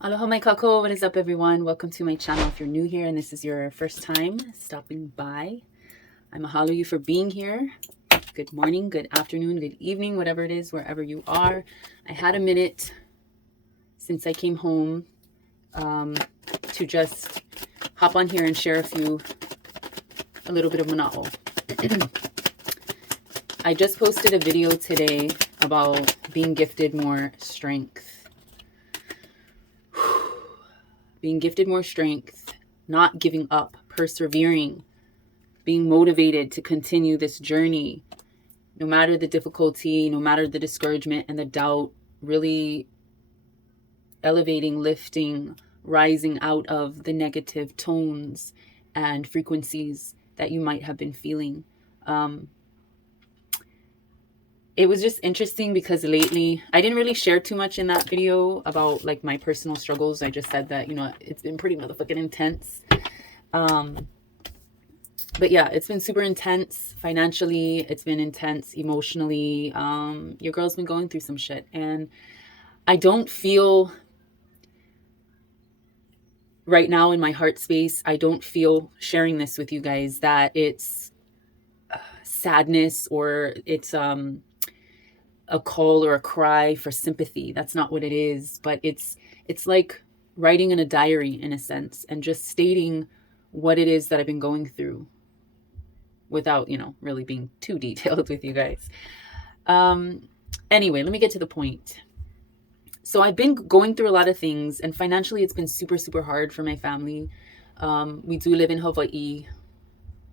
Aloha mai kako, what is up everyone? Welcome to my channel. If you're new here and this is your first time stopping by, I mahalo you for being here. Good morning, good afternoon, good evening, whatever it is, wherever you are. I had a minute since I came home to just hop on here and share a little bit of mana'o. I just posted a video today about being gifted more strength. Being gifted more strength, not giving up, persevering, being motivated to continue this journey, no matter the difficulty, no matter the discouragement and the doubt, really elevating, lifting, rising out of the negative tones and frequencies that you might have been feeling. It was just interesting because lately I didn't really share too much in that video about like my personal struggles. I just said that, it's been pretty motherfucking intense. But yeah, it's been super intense financially. It's been intense emotionally. Your girl's been going through some shit, and I don't feel right now in my heart space, I don't feel sharing this with you guys that it's sadness or it's a call or a cry for sympathy. That's not what it is, but it's like writing in a diary in a sense and just stating what it is that I've been going through without, really being too detailed with you guys. Anyway, let me get to the point. So I've been going through a lot of things, and financially it's been super, super hard for my family. We do live in Hawai'i,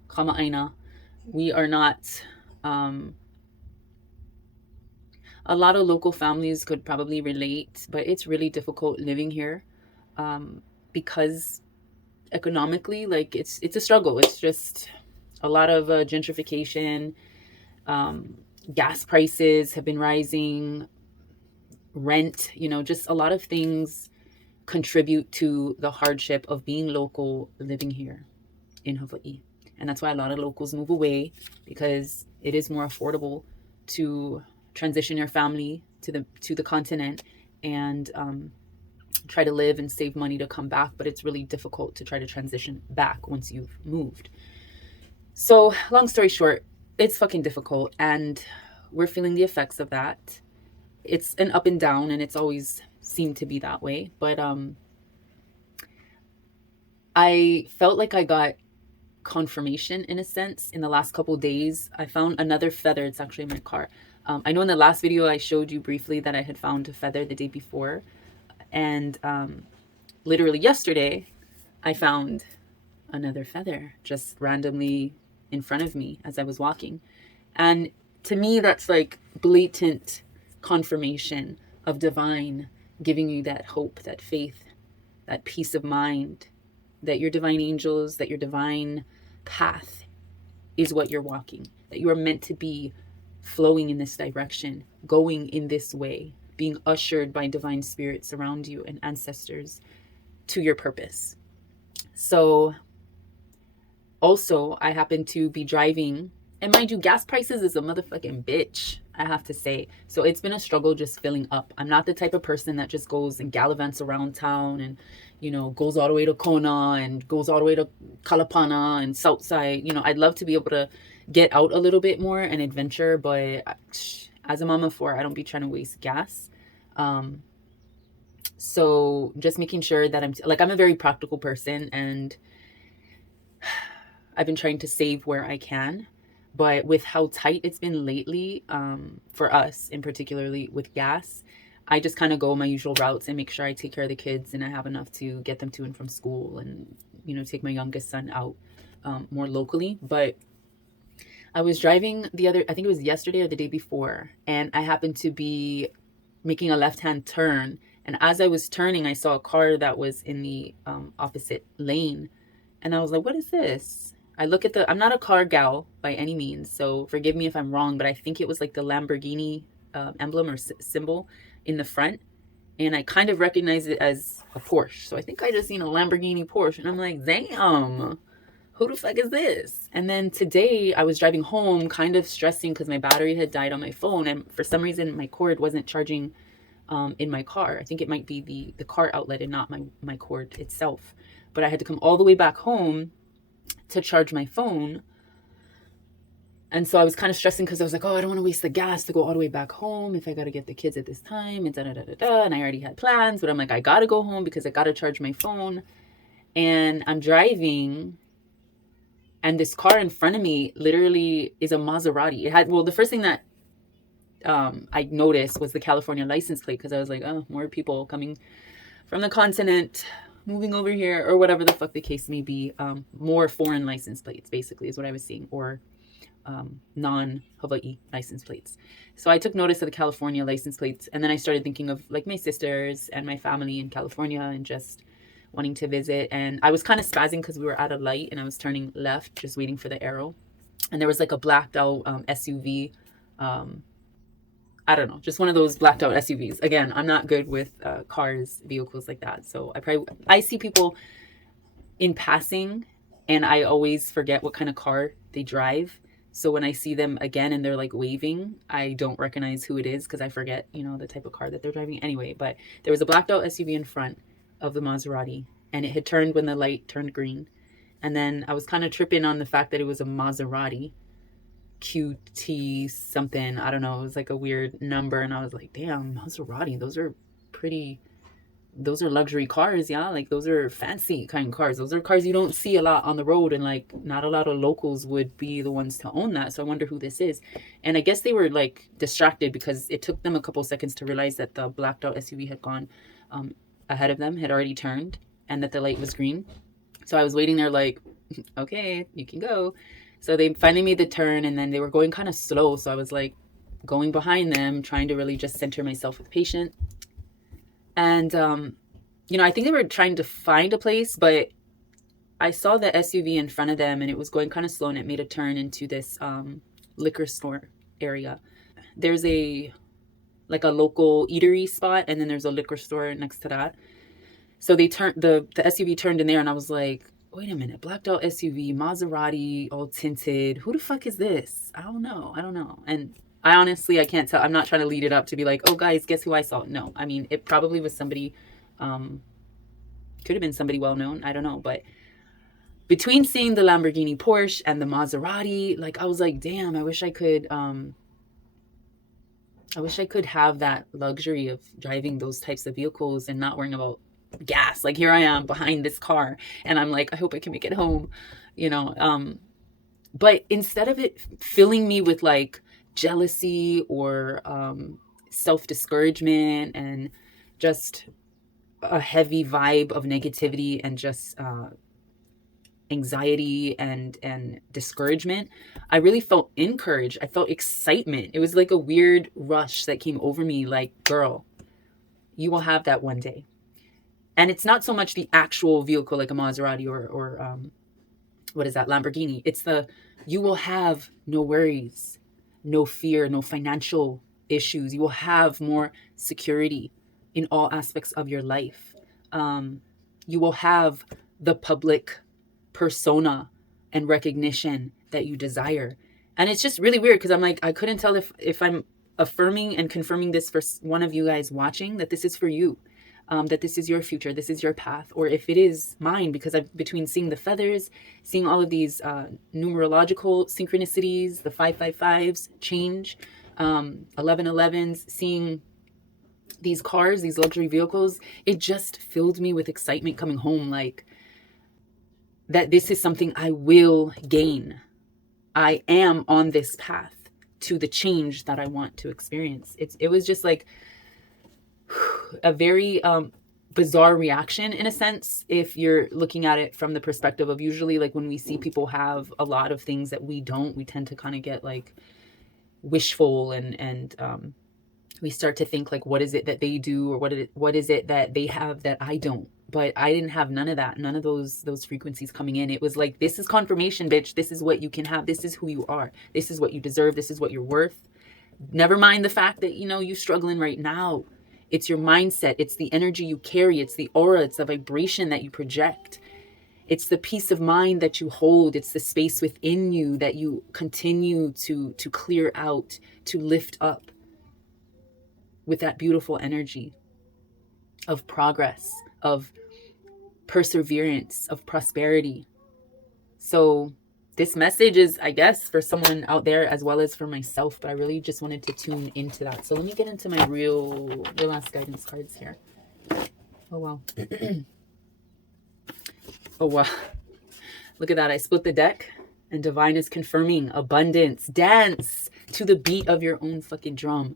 Kama'aina. We are not, a lot of local families could probably relate, but it's really difficult living here because economically, like it's a struggle. It's just a lot of gentrification. Gas prices have been rising, rent, just a lot of things contribute to the hardship of being local, living here in Hawaii. And that's why a lot of locals move away, because it is more affordable to transition your family to the continent and try to live and save money to come back. But it's really difficult to try to transition back once you've moved. So long story short, it's fucking difficult, and we're feeling the effects of that. It's an up and down, and it's always seemed to be that way. But I felt like I got confirmation in a sense in the last couple days. I found another feather. It's actually in my car. I know in the last video I showed you briefly that I had found a feather the day before, and literally yesterday I found another feather just randomly in front of me as I was walking. And to me, that's like blatant confirmation of divine giving you that hope, that faith, that peace of mind, that your divine angels, that your divine path is what you're walking, that you are meant to be flowing in this direction, going in this way, being ushered by divine spirits around you and ancestors to your purpose. So also, I happen to be driving, and mind you, gas prices is a motherfucking bitch, I have to say. So it's been a struggle just filling up. I'm not the type of person that just goes and gallivants around town and, goes all the way to Kona and goes all the way to Kalapana and Southside. I'd love to be able to get out a little bit more and adventure, but as a mama of four, I don't be trying to waste gas. So just making sure that I'm a very practical person, and I've been trying to save where I can. But with how tight it's been lately, for us in particularly with gas, I just kind of go my usual routes and make sure I take care of the kids and I have enough to get them to and from school, and take my youngest son out more locally. But I was driving I think it was yesterday or the day before, and I happened to be making a left-hand turn, and as I was turning, I saw a car that was in the opposite lane, and I was like, what is this? I look at I'm not a car gal by any means, so forgive me if I'm wrong, but I think it was like the Lamborghini emblem or symbol in the front, and I kind of recognized it as a Porsche. So I think I just seen a Lamborghini Porsche, and I'm like, damn, who the fuck is this? And then today I was driving home kind of stressing because my battery had died on my phone, and for some reason my cord wasn't charging in my car. I think it might be the car outlet and not my cord itself. But I had to come all the way back home to charge my phone. And so I was kind of stressing because I was like, oh, I don't want to waste the gas to go all the way back home if I got to get the kids at this time and da da da da da. And I already had plans, but I'm like, I got to go home because I got to charge my phone. And I'm driving, and this car in front of me literally is a Maserati. It had, well, the first thing that I noticed was the California license plate, because I was like, oh, more people coming from the continent moving over here, or whatever the fuck the case may be. More foreign license plates, basically, is what I was seeing, or non-Hawai'i license plates. So I took notice of the California license plates, and then I started thinking of like my sisters and my family in California and just wanting to visit. And I was kind of spazzing because we were at a light and I was turning left, just waiting for the arrow. And there was like a blacked out SUV. I don't know, just one of those blacked out SUVs. Again, I'm not good with cars, vehicles like that. So I see people in passing and I always forget what kind of car they drive. So when I see them again and they're like waving, I don't recognize who it is because I forget, the type of car that they're driving anyway. But there was a blacked out SUV in front of the Maserati, and it had turned when the light turned green. And then I was kind of tripping on the fact that it was a Maserati QT something. I don't know. It was like a weird number. And I was like, damn, Maserati, those are luxury cars, yeah? Like, those are fancy kind of cars. Those are cars you don't see a lot on the road, and like not a lot of locals would be the ones to own that. So I wonder who this is. And I guess they were like distracted because it took them a couple seconds to realize that the blacked out SUV had gone ahead of them, had already turned, and that the light was green. So I was waiting there like, okay, you can go. So they finally made the turn, and then they were going kind of slow. So I was like going behind them, trying to really just center myself with patient. And, I think they were trying to find a place, but I saw the SUV in front of them and it was going kind of slow, and it made a turn into this liquor store area. There's a local eatery spot, and then there's a liquor store next to that. So they turned, the SUV turned in there, and I was like, wait a minute, blacked out SUV, Maserati, all tinted. Who the fuck is this? I don't know. And I can't tell. I'm not trying to lead it up to be like, oh, guys, guess who I saw? No, I mean, it probably was somebody, could have been somebody well-known. I don't know. But between seeing the Lamborghini Porsche and the Maserati, like, I was like, damn, I wish I could have that luxury of driving those types of vehicles and not worrying about gas. Like, here I am behind this car, and I'm like, I hope I can make it home, but instead of it filling me with like jealousy or self-discouragement and just a heavy vibe of negativity and just anxiety and discouragement, I really felt encouraged. I felt excitement. It was like a weird rush that came over me, like, girl, you will have that one day. And it's not so much the actual vehicle like a Maserati or what is that, Lamborghini. It's you will have no worries, no fear, no financial issues. You will have more security in all aspects of your life. You will have the public persona and recognition that you desire. And it's just really weird because I'm like, I couldn't tell if I'm affirming and confirming this for one of you guys watching, that this is for you. That this is your future, this is your path, or if it is mine, because between seeing the feathers, seeing all of these numerological synchronicities, the 555s change, 1111s, seeing these cars, these luxury vehicles, it just filled me with excitement coming home, like, that this is something I will gain. I am on this path to the change that I want to experience. It was just like a very bizarre reaction, in a sense, if you're looking at it from the perspective of, usually, like, when we see people have a lot of things that we don't, we tend to kind of get like wishful and we start to think like, what is it that they do, or what is it that they have that I don't? But I didn't have none of that, none of those frequencies coming in. It was like, this is confirmation, bitch. This is what you can have. This is who you are. This is what you deserve. This is what you're worth. Never mind the fact that, you're struggling right now. It's your mindset. It's the energy you carry. It's the aura. It's the vibration that you project. It's the peace of mind that you hold. It's the space within you that you continue to clear out, to lift up. with that beautiful energy of progress, of perseverance, of prosperity. So this message is, I guess, for someone out there as well as for myself, but I really just wanted to tune into that. So let me get into my real ass guidance cards here. Oh, wow. Oh, wow. Look at that. I split the deck and divine is confirming abundance. Dance to the beat of your own fucking drum.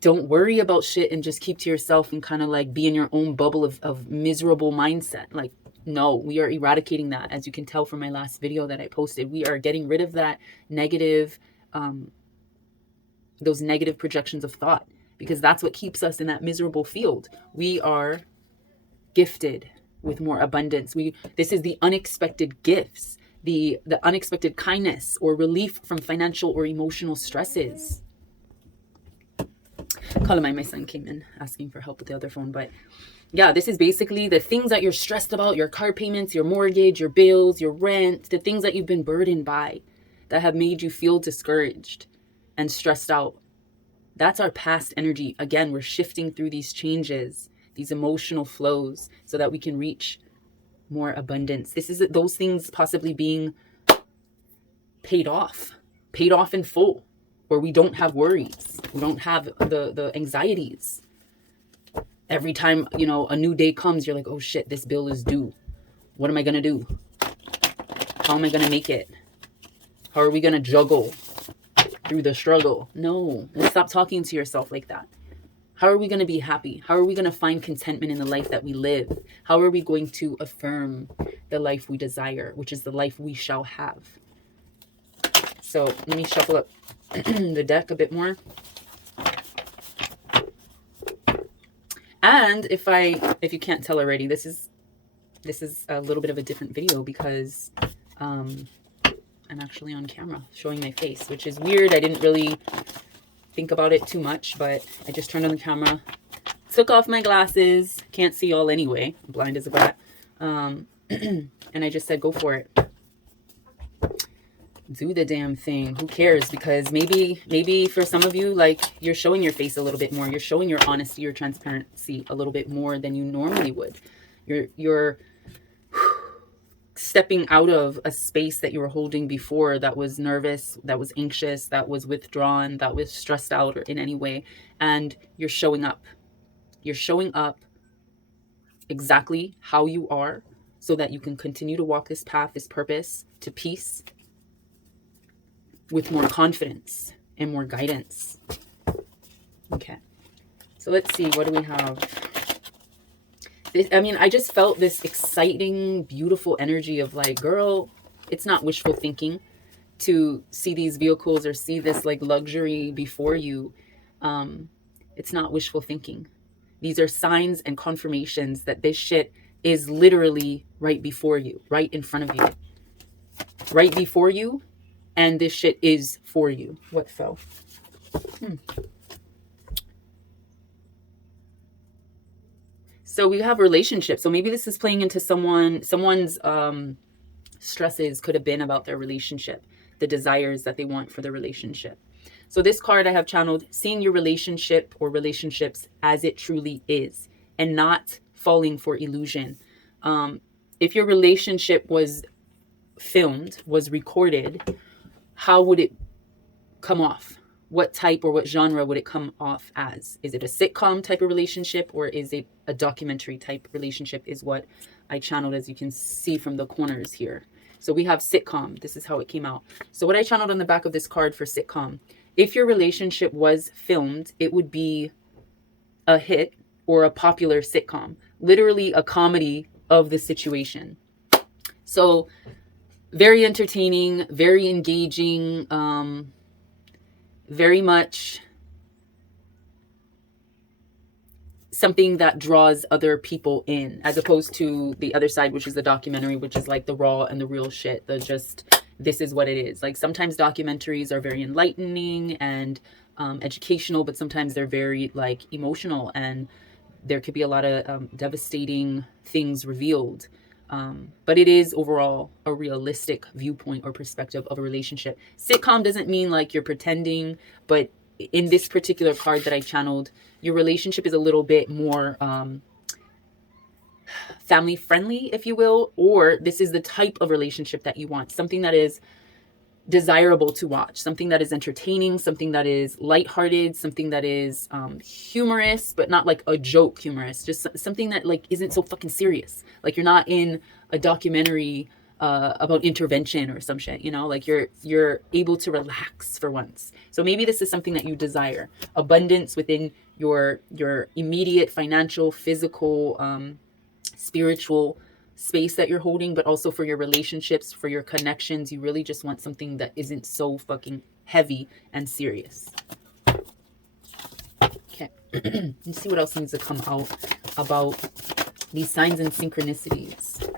Don't worry about shit and just keep to yourself and kind of like be in your own bubble of miserable mindset. Like, no, we are eradicating that. As you can tell from my last video that I posted, we are getting rid of that negative, those negative projections of thought, because that's what keeps us in that miserable field. We are gifted with more abundance. This is the unexpected gifts, the unexpected kindness or relief from financial or emotional stresses. My son came in asking for help with the other phone, but yeah, this is basically the things that you're stressed about, your car payments, your mortgage, your bills, your rent, the things that you've been burdened by that have made you feel discouraged and stressed out. That's our past energy. Again, we're shifting through these changes, these emotional flows, so that we can reach more abundance. This is those things possibly being paid off in full, where we don't have worries. We don't have the anxieties. Every time, a new day comes, you're like, oh shit, this bill is due. What am I going to do? How am I going to make it? How are we going to juggle through the struggle? No, let's stop talking to yourself like that. How are we going to be happy? How are we going to find contentment in the life that we live? How are we going to affirm the life we desire, which is the life we shall have? So let me shuffle up the deck a bit more. And if you can't tell already, this is a little bit of a different video because I'm actually on camera showing my face, which is weird. I didn't really think about it too much, but I just turned on the camera, took off my glasses, can't see all anyway, I'm blind as a bat, and I just said, go for it. Do the damn thing. Who cares? Because maybe for some of you, like, you're showing your face a little bit more. You're showing your honesty, your transparency a little bit more than you normally would. You're stepping out of a space that you were holding before that was nervous, that was anxious, that was withdrawn, that was stressed out or in any way. And you're showing up. You're showing up exactly how you are so that you can continue to walk this path, this purpose to peace, with more confidence and more guidance. Okay, so let's see, what do we have? I just felt this exciting, beautiful energy of like, girl, it's not wishful thinking to see these vehicles or see this like luxury before you. It's not wishful thinking. These are signs and confirmations that this shit is literally right before you, right in front of you, right before you. And this shit is for you. What fell? So we have relationships. So maybe this is playing into someone's stresses could have been about their relationship, the desires that they want for the relationship. So this card I have channeled, seeing your relationship or relationships as it truly is and not falling for illusion. If your relationship was filmed, was recorded, how would it come off? What type or what genre would it come off as? Is it a sitcom type of relationship or is it a documentary type relationship is what I channeled, as you can see from the corners here. So we have sitcom. This is how it came out. So what I channeled on the back of this card for sitcom, if your relationship was filmed, it would be a hit or a popular sitcom, literally a comedy of the situation. So very entertaining, very engaging, very much something that draws other people in, as opposed to the other side, which is the documentary, which is like the raw and the real shit. This is what it is. Like sometimes documentaries are very enlightening and educational, but sometimes they're very like emotional and there could be a lot of devastating things revealed. But it is overall a realistic viewpoint or perspective of a relationship. Sitcom doesn't mean like you're pretending, but in this particular card that I channeled, your relationship is a little bit more family friendly, if you will, or this is the type of relationship that you want, something that is desirable to watch, something that is entertaining, something that is lighthearted, something that is humorous, but not like a joke humorous, just something that like isn't so fucking serious. Like you're not in a documentary about intervention or some shit, you know, like you're able to relax for once. So maybe this is something that you desire, abundance within your immediate financial, physical, spiritual space that you're holding, but also for your relationships, for your connections. You really just want something that isn't so fucking heavy and serious. Okay. Let's see what else needs to come out about these signs and synchronicities.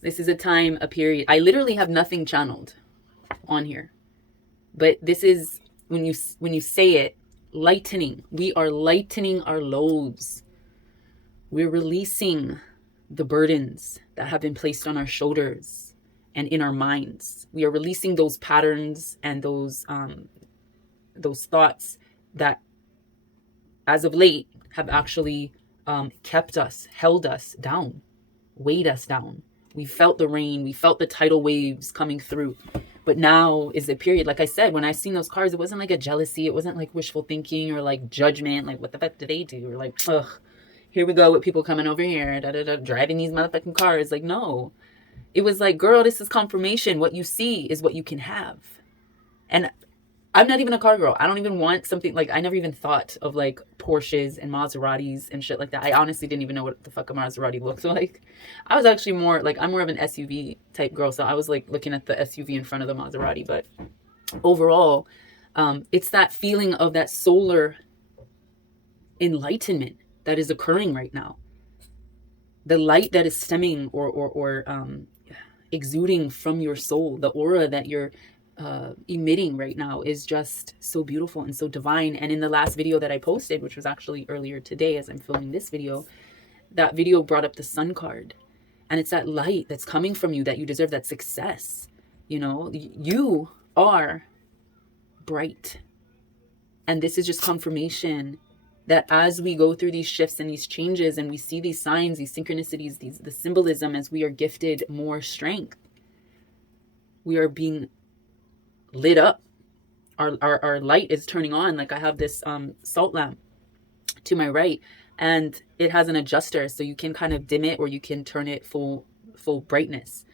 This is a time, a period. I literally have nothing channeled on here, but this is when you say it, lightening. We are lightening our loads. We're releasing the burdens that have been placed on our shoulders and in our minds. We are releasing those patterns and those thoughts that, as of late, have actually kept us, held us down, weighed us down. We felt the rain, we felt the tidal waves coming through. But now is the period, like I said, when I seen those cards, it wasn't like a jealousy, it wasn't like wishful thinking or like judgment, like what the fuck did they do? Or like, ugh, here we go with people coming over here, driving these motherfucking cars. Like, no. It was like, girl, this is confirmation. What you see is what you can have. And I'm not even a car girl. I don't even want something like, I never even thought of like Porsches and Maseratis and shit like that. I honestly didn't even know what the fuck a Maserati looks like. I was actually more like, I'm more of an SUV type girl. So I was like looking at the SUV in front of the Maserati. But overall, it's that feeling of that solar enlightenment that is occurring right now. The light that is stemming or exuding from your soul, the aura that you're emitting right now is just so beautiful and so divine. And in the last video that I posted, which was actually earlier today as I'm filming this video, that video brought up the sun card. And it's that light that's coming from you that you deserve, that success. You know, you are bright. And this is just confirmation that as we go through these shifts and these changes and we see these signs, these synchronicities, the symbolism, as we are gifted more strength, we are being lit up. Our light is turning on. Like I have this salt lamp to my right, and it has an adjuster, so you can kind of dim it or you can turn it full brightness.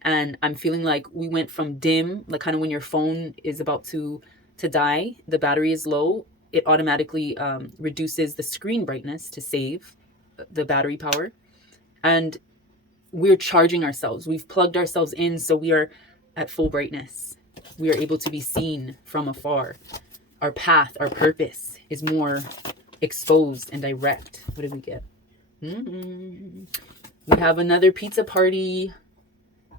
And I'm feeling like we went from dim, like kind of when your phone is about to die, the battery is low, it automatically reduces the screen brightness to save the battery power. And we're charging ourselves. We've plugged ourselves in, so we are at full brightness. We are able to be seen from afar. Our path, our purpose is more exposed and direct. What did we get? We have another pizza party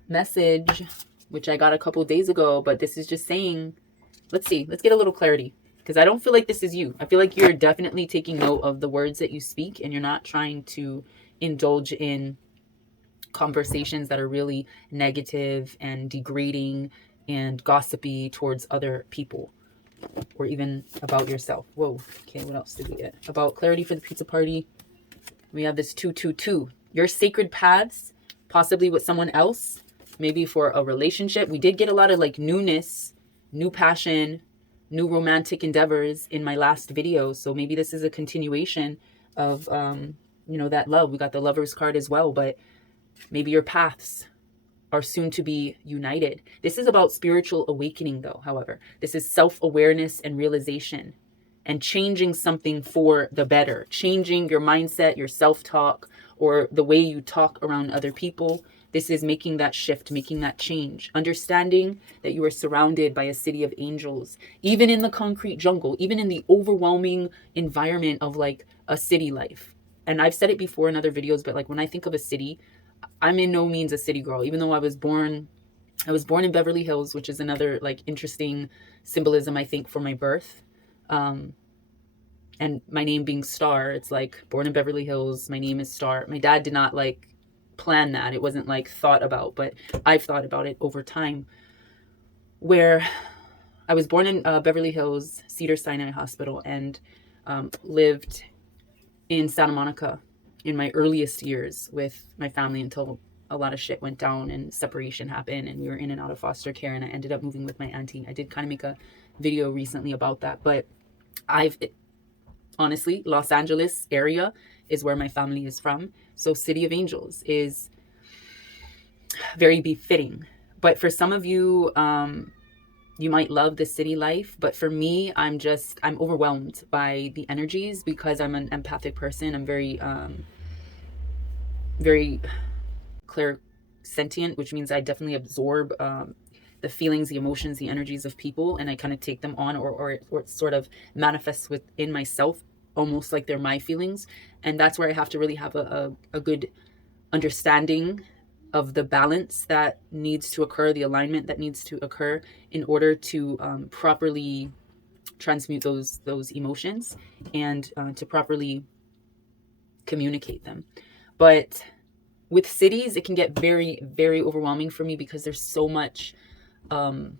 message, which I got a couple days ago, but this is just saying, let's see, let's get a little clarity. Because I don't feel like this is you. I feel like you're definitely taking note of the words that you speak, and you're not trying to indulge in conversations that are really negative and degrading and gossipy towards other people or even about yourself. Whoa. Okay, what else did we get? About clarity for the pizza party. We have this 222. Your sacred paths, possibly with someone else, maybe for a relationship. We did get a lot of like newness, new passion, new romantic endeavors in my last video. So maybe this is a continuation of, you know, that love. We got the Lover's card as well, but maybe your paths are soon to be united. This is about spiritual awakening though, however. This is self-awareness and realization and changing something for the better, changing your mindset, your self-talk, or the way you talk around other people. This is making that shift, making that change, understanding that you are surrounded by a city of angels, even in the concrete jungle, even in the overwhelming environment of like a city life. And I've said it before in other videos, but like when I think of a city, I'm in no means a city girl, even though I was born in Beverly Hills, which is another like interesting symbolism, I think, for my birth. And my name being Star, it's like born in Beverly Hills, my name is Star. My dad did not like plan that. It wasn't like thought about, but I've thought about it over time, where I was born in Beverly Hills, Cedars-Sinai Hospital, and lived in Santa Monica in my earliest years with my family until a lot of shit went down and separation happened and we were in and out of foster care, and I ended up moving with my auntie. I did kind of make a video recently about that, but honestly, Los Angeles area is where my family is from. So City of Angels is very befitting. But for some of you, you might love the city life, but for me, I'm overwhelmed by the energies because I'm an empathic person. I'm very clairsentient, which means I definitely absorb the feelings, the emotions, the energies of people, and I kind of take them on, or it sort of manifests within myself, almost like they're my feelings. And that's where I have to really have a good understanding of the balance that needs to occur, the alignment that needs to occur in order to properly transmute those emotions and to properly communicate them. But with cities, it can get very, very overwhelming for me because there's so much going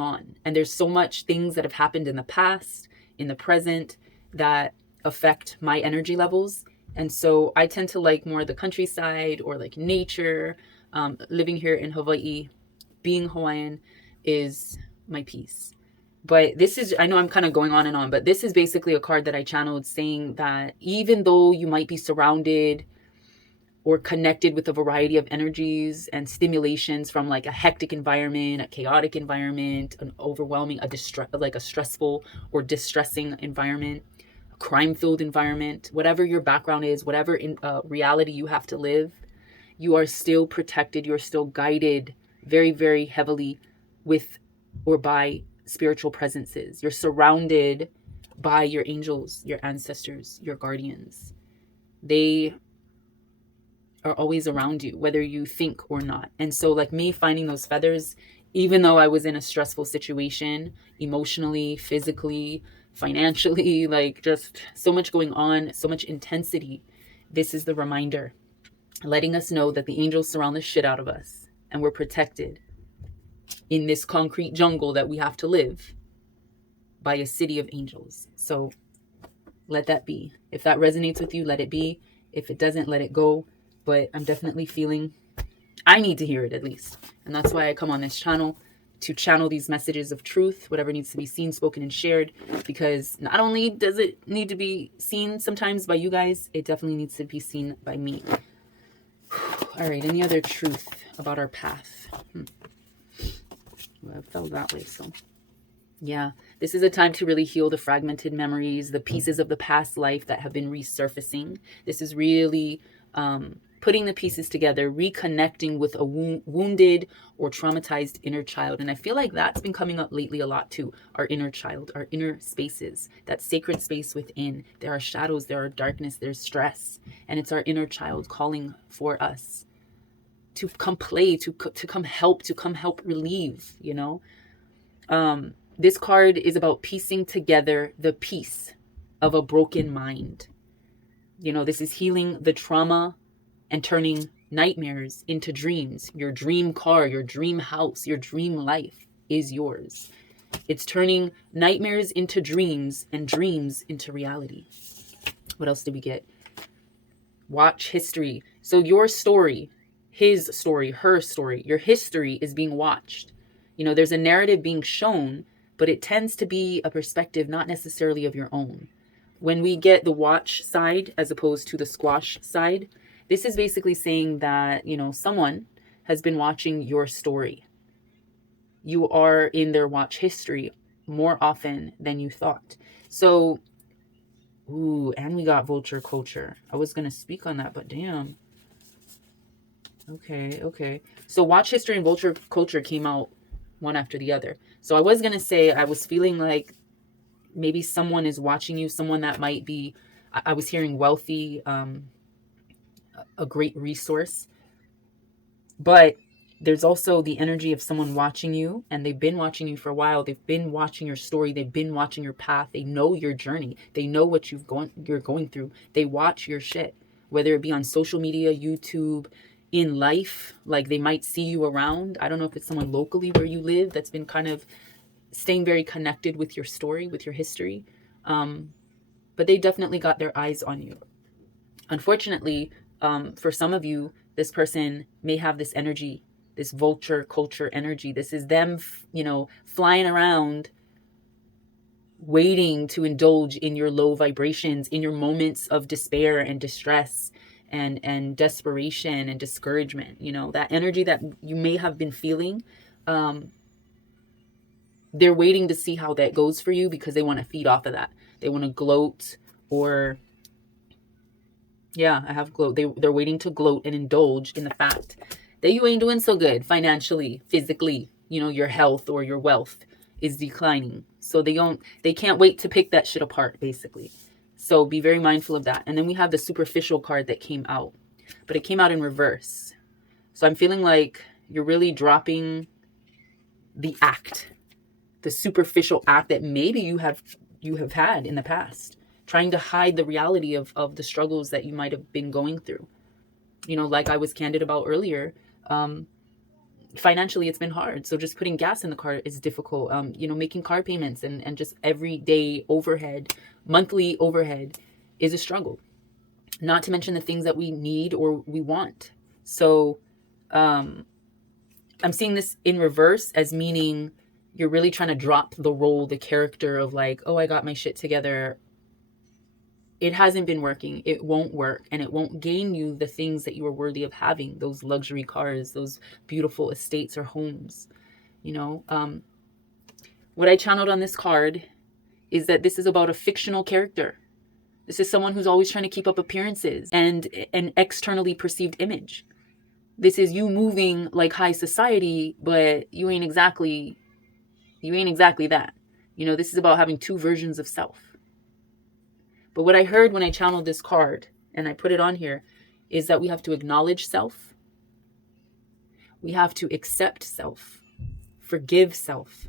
on, and there's so much things that have happened in the past, in the present, that affect my energy levels. And so I tend to like more the countryside or like nature. Living here in Hawaii, being Hawaiian, is my peace. But this is, I know I'm kind of going on and on, but this is basically a card that I channeled saying that even though you might be surrounded or connected with a variety of energies and stimulations from like a hectic environment, a chaotic environment, an overwhelming, a stressful or distressing environment, a crime-filled environment, whatever your background is, whatever reality you have to live, you are still protected. You're still guided very, very heavily with or by spiritual presences. You're surrounded by your angels, your ancestors, your guardians. They are always around you, whether you think or not. And so like me finding those feathers, even though I was in a stressful situation, emotionally, physically, financially, like just so much going on, so much intensity, this is the reminder, letting us know that the angels surround the shit out of us and we're protected in this concrete jungle that we have to live by a city of angels. So let that be. If that resonates with you, let it be. If it doesn't, let it go. But I'm definitely feeling I need to hear it at least. And that's why I come on this channel, to channel these messages of truth, whatever needs to be seen, spoken, and shared. Because not only does it need to be seen sometimes by you guys, it definitely needs to be seen by me. All right, any other truth about our path? Well, I felt that way, so... yeah, this is a time to really heal the fragmented memories, the pieces of the past life that have been resurfacing. This is really putting the pieces together, reconnecting with a wounded or traumatized inner child. And I feel like that's been coming up lately a lot too. Our inner child, our inner spaces, that sacred space within. There are shadows, there are darkness, there's stress. And it's our inner child calling for us to come play, to come help relieve, you know? This card is about piecing together the piece of a broken mind. You know, this is healing the trauma and turning nightmares into dreams. Your dream car, your dream house, your dream life is yours. It's turning nightmares into dreams and dreams into reality. What else did we get? Watch history. So your story, his story, her story, your history is being watched. You know, there's a narrative being shown, but it tends to be a perspective not necessarily of your own. When we get the watch side as opposed to the squash side, this is basically saying that, you know, someone has been watching your story. You are in their watch history more often than you thought. So, and we got vulture culture. I was going to speak on that, but damn. Okay. So watch history and vulture culture came out one after the other. So I was going to say, I was feeling like maybe someone is watching you, someone that might be, I was hearing wealthy, a great resource. But there's also the energy of someone watching you, and they've been watching you for a while. They've been watching your story. They've been watching your path. They know your journey. They know what you're going through. They watch your shit, whether it be on social media, YouTube, in life. Like they might see you around. I don't know if it's someone locally where you live that's been kind of staying very connected with your story, with your history. But they definitely got their eyes on you. Unfortunately, for some of you, this person may have this energy, this vulture culture energy. This is them, flying around, waiting to indulge in your low vibrations, in your moments of despair and distress and desperation and discouragement. That energy that you may have been feeling. They're waiting to see how that goes for you because they want to feed off of that. They want to gloat, or yeah, I have gloat. They're waiting to gloat and indulge in the fact that you ain't doing so good financially, physically. Your health or your wealth is declining. So they can't wait to pick that shit apart, basically. So be very mindful of that. And then we have the superficial card that came out, but it came out in reverse. So I'm feeling like you're really dropping the act, the superficial act that maybe you have had in the past, trying to hide the reality of the struggles that you might have been going through. Like I was candid about earlier, financially it's been hard. So just putting gas in the car is difficult. Making car payments and just everyday overhead, monthly overhead is a struggle. Not to mention the things that we need or we want. So I'm seeing this in reverse as meaning you're really trying to drop the role, the character of like, oh, I got my shit together. It hasn't been working. It won't work. And it won't gain you the things that you are worthy of having. Those luxury cars, those beautiful estates or homes. What I channeled on this card is that this is about a fictional character. This is someone who's always trying to keep up appearances and an externally perceived image. This is you moving like high society, but you ain't exactly that. This is about having two versions of self. But what I heard when I channeled this card and I put it on here is that we have to acknowledge self. We have to accept self, forgive self,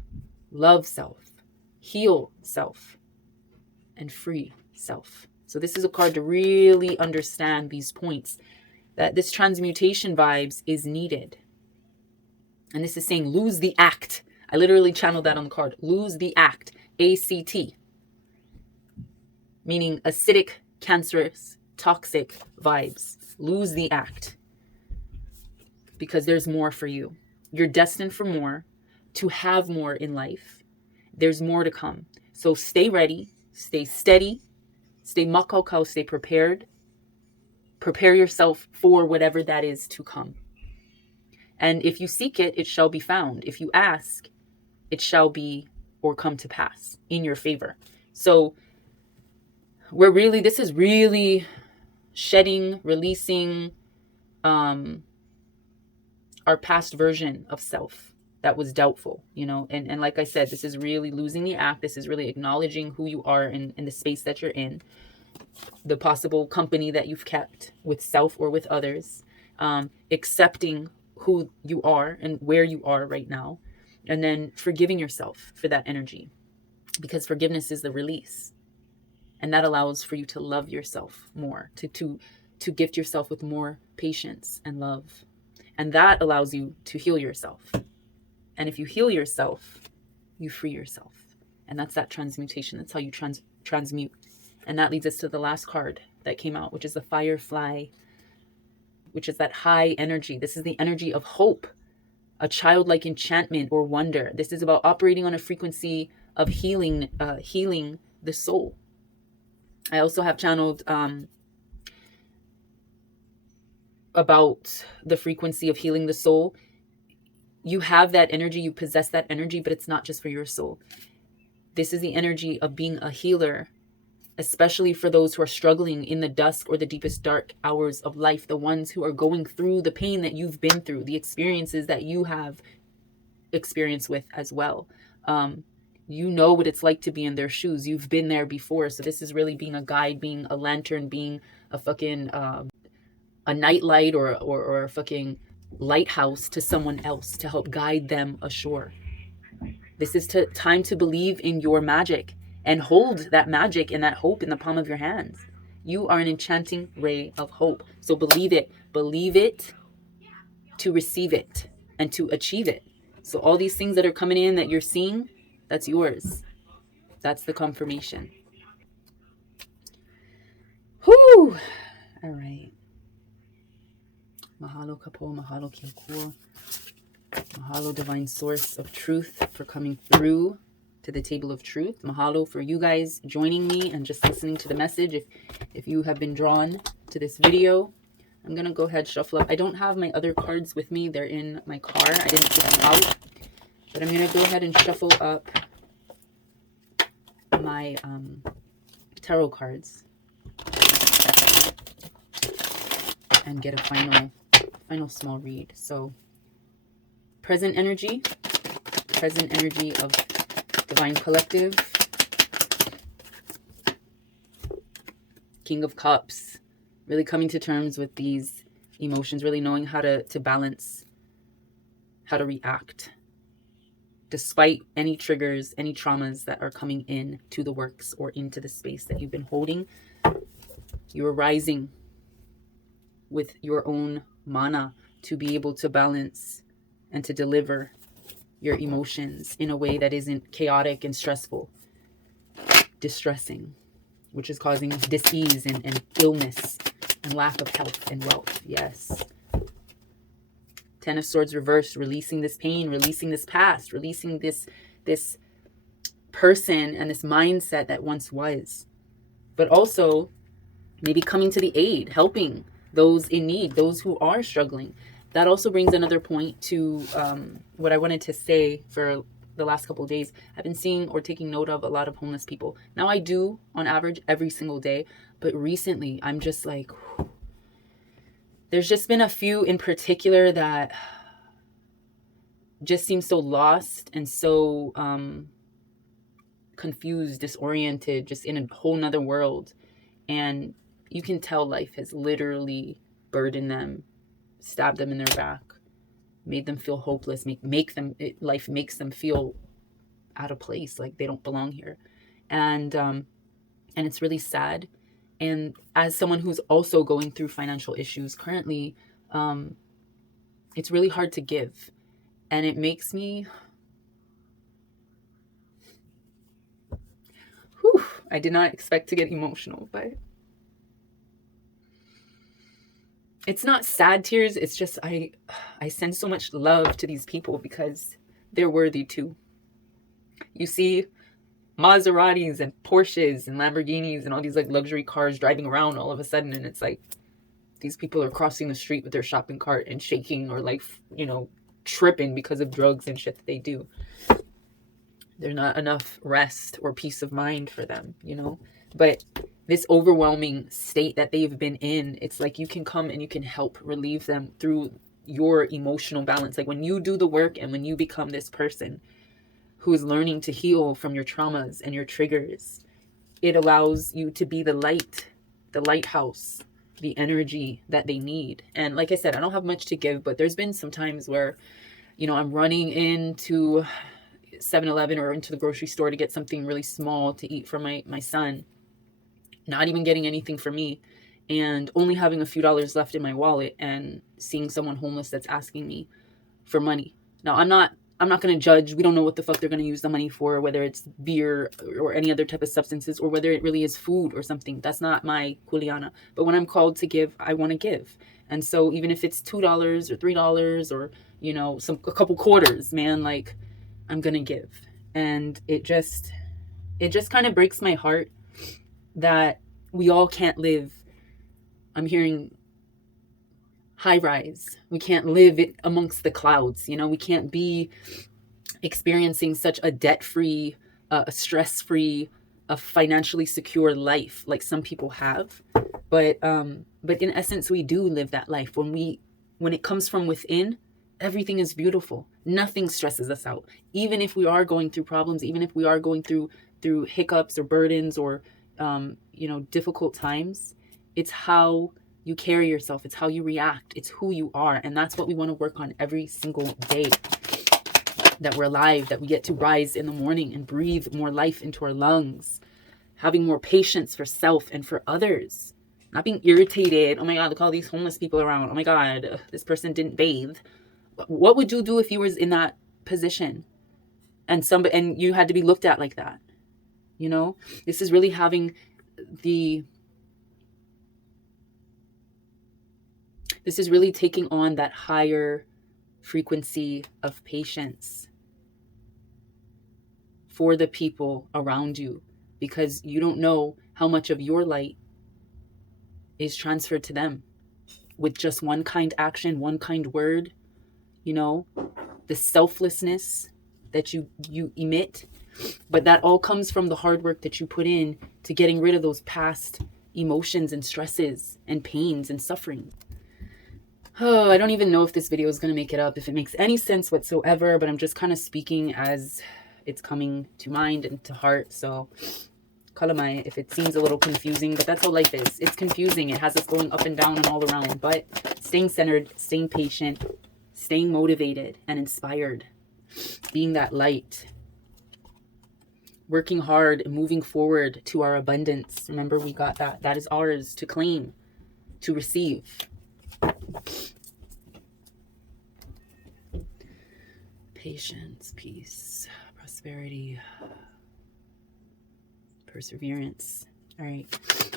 love self, heal self, and free self. So this is a card to really understand these points, that this transmutation vibes is needed. And this is saying lose the act. I literally channeled that on the card. Lose the act. ACT. Meaning acidic, cancerous, toxic vibes. Lose the act. Because there's more for you. You're destined for more, to have more in life. There's more to come. So stay ready, stay steady, stay makakau, stay prepared. Prepare yourself for whatever that is to come. And if you seek it, it shall be found. If you ask, it shall be or come to pass in your favor. So this is really shedding, releasing our past version of self that was doubtful, and like I said, this is really losing the act. This is really acknowledging who you are in the space that you're in, the possible company that you've kept with self or with others, accepting who you are and where you are right now, and then forgiving yourself for that energy, because forgiveness is the release. And that allows for you to love yourself more, to gift yourself with more patience and love. And that allows you to heal yourself. And if you heal yourself, you free yourself. And that's that transmutation. That's how you transmute. And that leads us to the last card that came out, which is the Firefly, which is that high energy. This is the energy of hope, a childlike enchantment or wonder. This is about operating on a frequency of healing the soul. I also have channeled about the frequency of healing the soul. You have that energy, you possess that energy, but it's not just for your soul. This is the energy of being a healer, especially for those who are struggling in the dusk or the deepest dark hours of life, the ones who are going through the pain that you've been through, the experiences that you have experienced with as well. You know what it's like to be in their shoes. You've been there before. So this is really being a guide, being a lantern, being a fucking a nightlight or a fucking lighthouse to someone else to help guide them ashore. This is time to believe in your magic and hold that magic and that hope in the palm of your hands. You are an enchanting ray of hope. So believe it. Believe it to receive it and to achieve it. So all these things that are coming in that you're seeing, That's yours. That's the confirmation. Whew. All right. Mahalo kapo, mahalo kiokua. Mahalo, divine source of truth, for coming through to the table of truth. Mahalo for you guys joining me and just listening to the message. If you have been drawn to this video, I'm going to go ahead, shuffle up. I don't have my other cards with me. They're in my car. I didn't get them out. But I'm going to go ahead and shuffle up my tarot cards and get a final small read. So present energy of divine collective. King of Cups, really coming to terms with these emotions, really knowing how to balance, how to react despite any triggers, any traumas that are coming in to the works or into the space that you've been holding. You're rising with your own mana to be able to balance and to deliver your emotions in a way that isn't chaotic and stressful, distressing, which is causing dis-ease and illness and lack of health and wealth. Yes. Ten of Swords reversed, releasing this pain, releasing this past, releasing this person and this mindset that once was. But also maybe coming to the aid, helping those in need, those who are struggling. That also brings another point to what I wanted to say for the last couple of days. I've been seeing or taking note of a lot of homeless people. Now I do on average every single day, but recently I'm just like, there's just been a few in particular that just seem so lost and so confused, disoriented, just in a whole nother world. And you can tell life has literally burdened them, stabbed them in their back, made them feel hopeless, life makes them feel out of place, like they don't belong here. And it's really sad. And as someone who's also going through financial issues currently, it's really hard to give. And it makes me, I did not expect to get emotional, but it's not sad tears. It's just, I send so much love to these people because they're worthy too. You see Maseratis and Porsches and Lamborghinis and all these like luxury cars driving around all of a sudden, and it's like these people are crossing the street with their shopping cart and shaking or like, tripping because of drugs and shit that they do. There's not enough rest or peace of mind for them, but this overwhelming state that they've been in, it's like you can come and you can help relieve them through your emotional balance. Like when you do the work and when you become this person who is learning to heal from your traumas and your triggers, it allows you to be the light, the lighthouse, the energy that they need. And like I said, I don't have much to give, but there's been some times where, I'm running into 7-Eleven or into the grocery store to get something really small to eat for my son, not even getting anything for me, and only having a few dollars left in my wallet, and seeing someone homeless that's asking me for money. Now, I'm not going to judge. We don't know what the fuck they're going to use the money for, whether it's beer or any other type of substances, or whether it really is food or something. That's not my kuleana. But when I'm called to give, I want to give. And so even if it's $2 or $3 or, a couple quarters, man, like I'm going to give. And it just kind of breaks my heart that we all can't live. I'm hearing high rise. We can't live it amongst the clouds. We can't be experiencing such a debt-free, a stress-free, a financially secure life like some people have. But in essence, we do live that life. When it comes from within, everything is beautiful. Nothing stresses us out. Even if we are going through problems, even if we are going through hiccups or burdens or difficult times, it's how you carry yourself. It's how you react. It's who you are. And that's what we want to work on every single day. That we're alive, that we get to rise in the morning and breathe more life into our lungs. Having more patience for self and for others. Not being irritated. Oh my God, look at all these homeless people around. Oh my God, this person didn't bathe. What would you do if you was in that position? and you had to be looked at like that. You know, this is really having this is really taking on that higher frequency of patience for the people around you, because you don't know how much of your light is transferred to them with just one kind action, one kind word, you know, the selflessness that you emit. But that all comes from the hard work that you put in to getting rid of those past emotions and stresses and pains and suffering. Oh, I don't even know if this video is going to make it up, if it makes any sense whatsoever, but I'm just kind of speaking as it's coming to mind and to heart. So kalamai if it seems a little confusing, but that's how life is. It's confusing. It has us going up and down and all around, but staying centered, staying patient, staying motivated and inspired, being that light, working hard and moving forward to our abundance. Remember, we got that. That is ours to claim, to receive. Patience, peace, prosperity, perseverance. All right.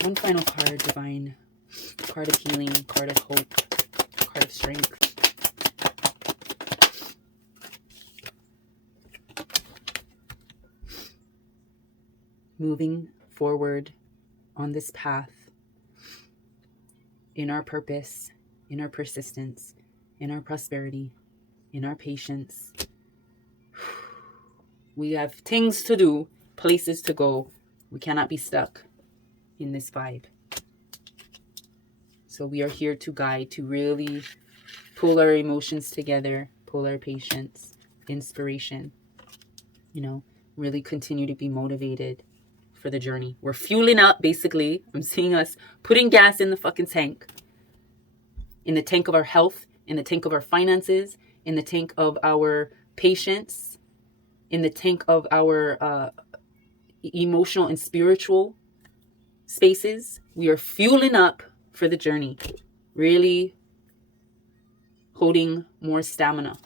One final card, divine. Card of healing, card of hope, card of strength. Moving forward on this path, in our purpose, in our persistence, in our prosperity, in our patience. We have things to do, places to go. We cannot be stuck in this vibe. So we are here to guide, to really pull our emotions together, pull our patience, inspiration, you know, really continue to be motivated for the journey. We're fueling up, basically. I'm seeing us putting gas in the fucking tank. In the tank of our health, in the tank of our finances, in the tank of our patience, in the tank of our emotional and spiritual spaces. We are fueling up for the journey. Really holding more stamina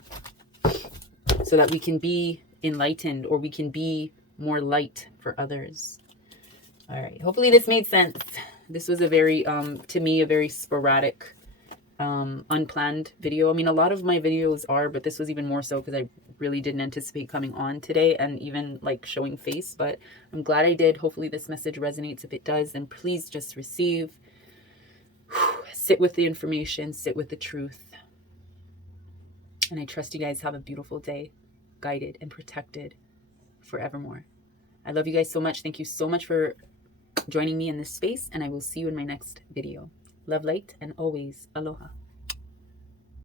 so that we can be enlightened, or we can be more light for others. All right. Hopefully this made sense. This was a very, to me, a very sporadic, unplanned video. I mean, a lot of my videos are, but this was even more so because I really didn't anticipate coming on today and even like showing face, but I'm glad I did. Hopefully this message resonates. If it does, then please just receive, sit with the information, sit with the truth. And I trust you guys have a beautiful day, guided and protected forevermore. I love you guys so much. Thank you so much for joining me in this space, and I will see you in my next video. Love, light, and always aloha.